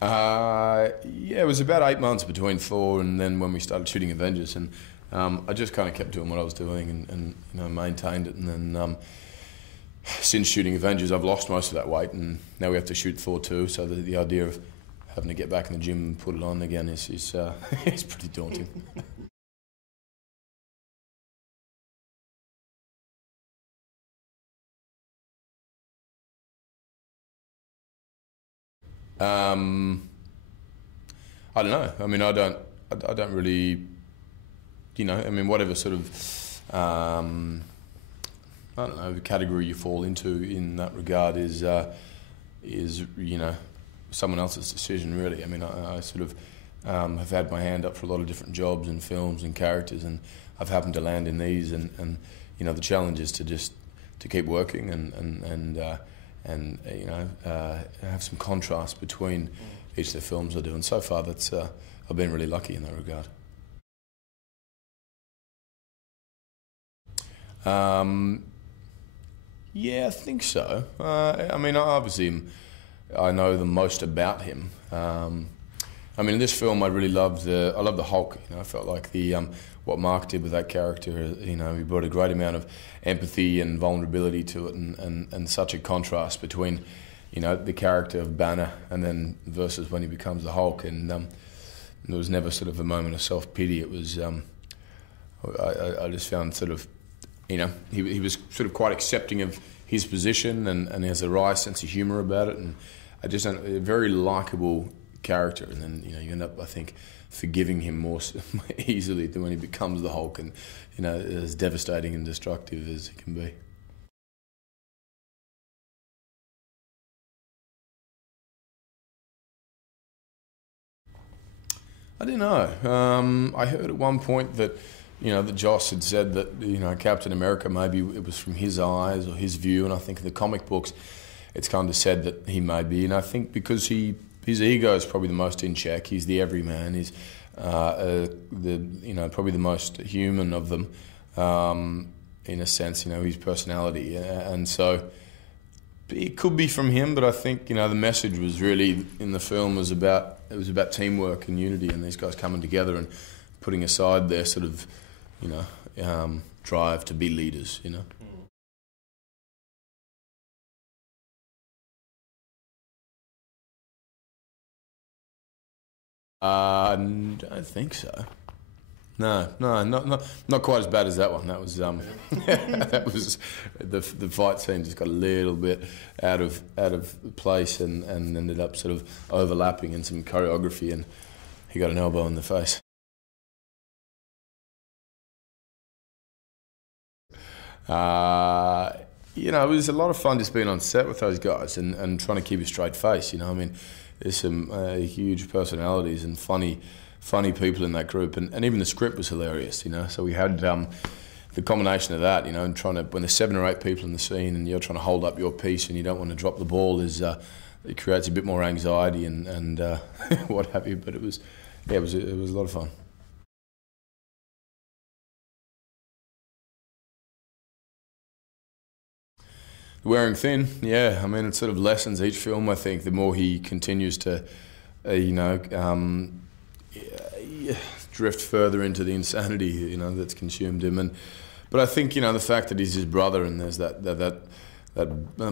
Yeah, it was about 8 months between Thor and then when we started shooting Avengers, and I just kind of kept doing what I was doing and maintained it, and then since shooting Avengers, I've lost most of that weight, and now we have to shoot Thor 2, so the idea of having to get back in the gym and put it on again is is pretty daunting. I don't know. I mean, I don't really, I mean, whatever sort of, I don't know, the category you fall into in that regard is someone else's decision, really. I mean, I sort of have had my hand up for a lot of different jobs and films and characters, and I've happened to land in these, and the challenge is to keep working and have some contrast between each of the films I do, and so far that's I've been really lucky in that regard. Yeah, I think so. I mean, obviously, I know the most about him. I mean, in this film, I really loved I love the Hulk. I felt like what Mark did with that character. He brought a great amount of empathy and vulnerability to it, and such a contrast between, the character of Banner and then versus when he becomes the Hulk. And there was never sort of a moment of self-pity. It was, I just found sort of, he was sort of quite accepting of his position, and he has a wry sense of humour about it, and I just found a very likeable character. And then you end up, I think, forgiving him more easily than when he becomes the Hulk, and as devastating and destructive as he can be. I don't know. I heard at one point that that Joss had said that Captain America, maybe it was from his eyes or his view, and I think in the comic books it's kind of said that he may be, and I think because his ego is probably the most in check. He's the everyman. He's probably the most human of them, in a sense. His personality, and so it could be from him. But I think the message was really in the film was about teamwork and unity, and these guys coming together and putting aside their sort of drive to be leaders. I don't think so. No, not quite as bad as that one. That was that was the fight scene just got a little bit out of place and ended up sort of overlapping in some choreography, and he got an elbow in the face. It was a lot of fun just being on set with those guys and trying to keep a straight face. I mean, there's some huge personalities and funny people in that group, and even the script was hilarious. So we had the combination of that, and trying to, when there's 7 or 8 people in the scene and you're trying to hold up your piece and you don't want to drop the ball, it creates a bit more anxiety and what have you. But it was a lot of fun. Wearing thin, yeah. I mean, it sort of lessens each film. I think the more he continues to, drift further into the insanity, that's consumed him. But I think the fact that he's his brother and there's that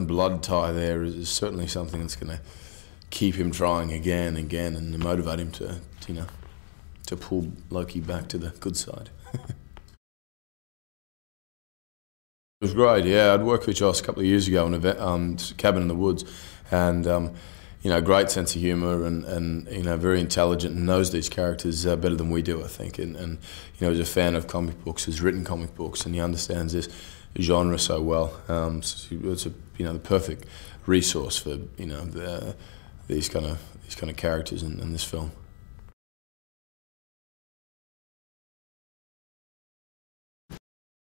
blood tie there is certainly something that's going to keep him trying again and again, and motivate him to pull Loki back to the good side. It was great, yeah. I'd worked with Joss a couple of years ago in a Cabin in the Woods, and great sense of humour and very intelligent and knows these characters better than we do, I think. And he's a fan of comic books, has written comic books, and he understands this genre so well. So it's the perfect resource for these kind of characters in this film.